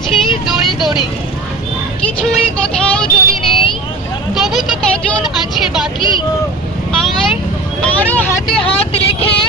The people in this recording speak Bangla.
চলেছি দৌড়ে দৌড়ে, কিছুই কোথাও যদি নেই তবু তো কজন আছে বাকি। আয় আরো হাতে হাত রেখে